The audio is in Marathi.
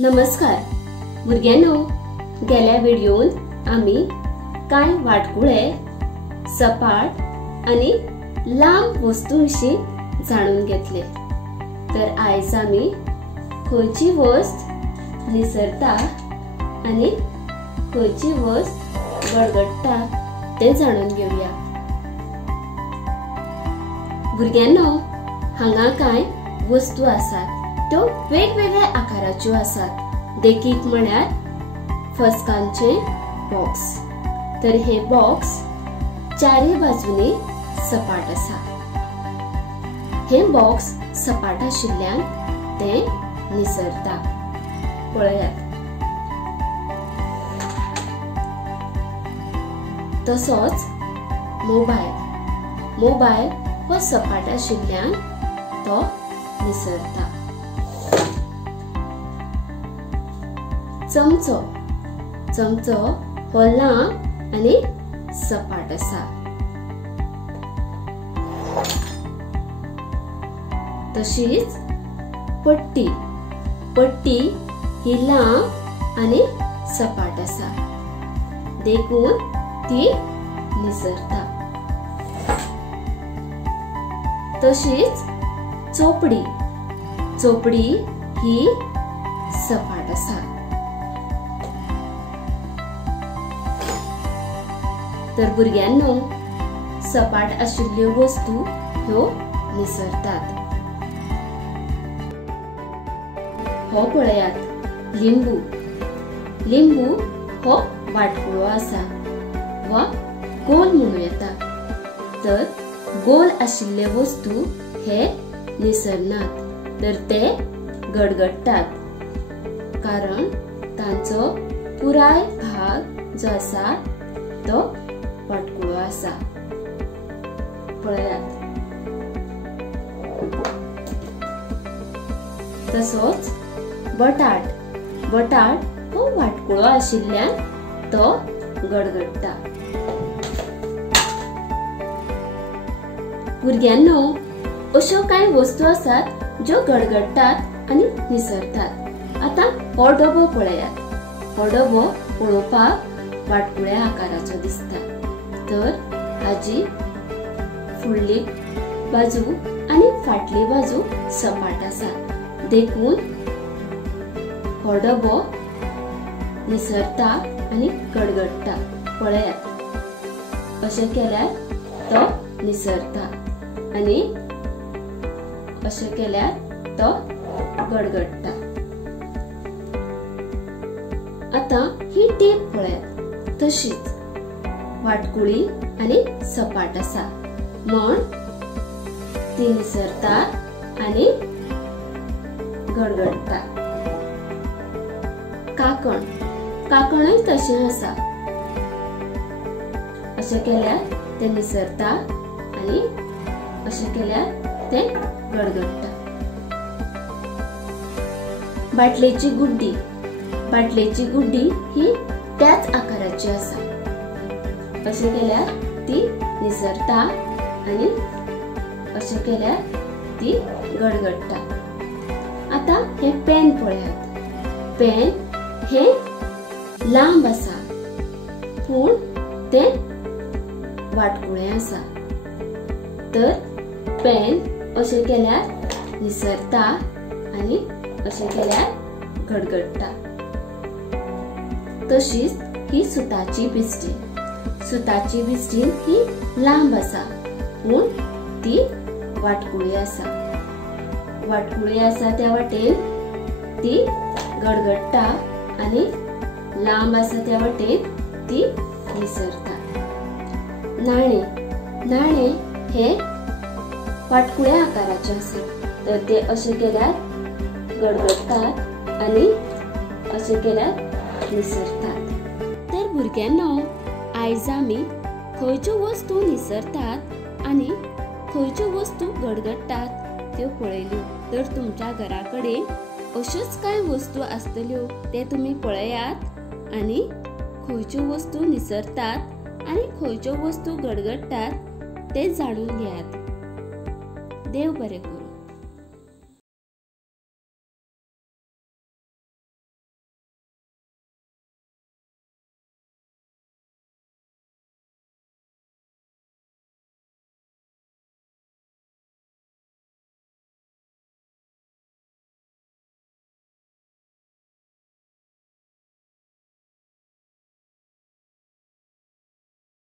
नमस्कार भुरग्यांनो, गेल्या व्हिडिओन आम्ही काय वाटकुळे, सपाट आणि लांब वस्तूंविषयी जाणून घेतले। तर आज आम्ही खंयची वस्त निसरता आणि खंयची वस्त गडगडटा ते जाणून घेऊया। भुरग्यांनो, हांगा काय वस्तू आसात त्यो वेगवेगळ्या आकाराच्यो आसात। देखीक म्हळ्यार फस्कांचे बॉक्स। तर हे बॉक्स चारही बाजूनी सपाट आसा। हे बॉक्स सपाट आशिल्ल्यान ते निसरता। पळयात। तसोच मोबाईल हो सपाट आशिल्ल्यान तो निसरता। चमचो हो लांब आणि सपाट आसा। तशीच पट्टी ही लांब आणि सपाट आसा, देखून ती निसरता। तशीच चोपडी ही सपाट आसा। तर भुरग्यांनो, सपाट आशिल्ल्यो वस्तू ह्यो निसरतात। हो पळयात, लिंबू हो वाटकुळो आसा वा गोल म्हणू येता। तर गोल आशिल्ले वस्तू हे निसरनात, तर ते गडगडटात, कारण तांचो पुराय भाग जो आसा तो वाटकुळो आसा। पळयात। तसोच बटाट हो वाटकुळो आशिल्ल्यान तो गडगडटा। भुरग्यांनो, अश्यो कांय वस्तू आसात ज्यो गडगडटात आणि निसरतात। आता हो डबो पळयात। हो डबो पळोवपाक वाटकुळ्या आकाराचो दिसता। तर हाजी फुडली बाजू आणि फाटली बाजू सपाट आसा, देखून हो डबो निसरता आणि गडगडटा। पळयात। अशें केल्यार तो निसरता आणि अशें केल्यार तो गडगडटा। आता ही टेप पळयात। तशीच वाटकुळी आणि सपाट आसा, म्हण ती निसरता आणि गडगडटा। काकणय तशें आसा। अशें केल्यार ते निसरता आणि अशें केल्यार ते गडगडटा। बाटलेची गुड्डी ही त्याच आकाराची आसा। अशें केल्यार ती निसरता आणि अशें केल्यार ती गडगडटा। आता हे पेन पळयात। पेन हे लांब आसा, पूण ते वाटकुळे आसा। तर पेन अशें केल्यार निसरता आणि अशें केल्यार गडगडटा। तशीच ही सुताची बिस्टीन ही लांब आसा, पूण ती वाटकुळी आसा। वाटकुळी आसा त्या वाटेन ती गडगडटा आणि लांब आसा त्या वाटेन ती निसरता। नाणे हे वाटकुळ्या आकाराचे आसा, तर ते अशें केल्यार गडगडतात आणि अशें केल्यार निसरतात। तर भुरग्यांनो, आयज आमी खंयच्यो वस्तू निसरतात आणि खंयच्यो वस्तू गडगडटात त्यो पळयल्यो। तर तुमच्या घरा कडेन अश्योच कांय वस्तू आसतल्यो, ते तुमी पळयात आणि खंयच्यो वस्तू निसरतात आणि खंयच्यो वस्तू गडगडटात ते जाणून घेयात। देव बरें करूं।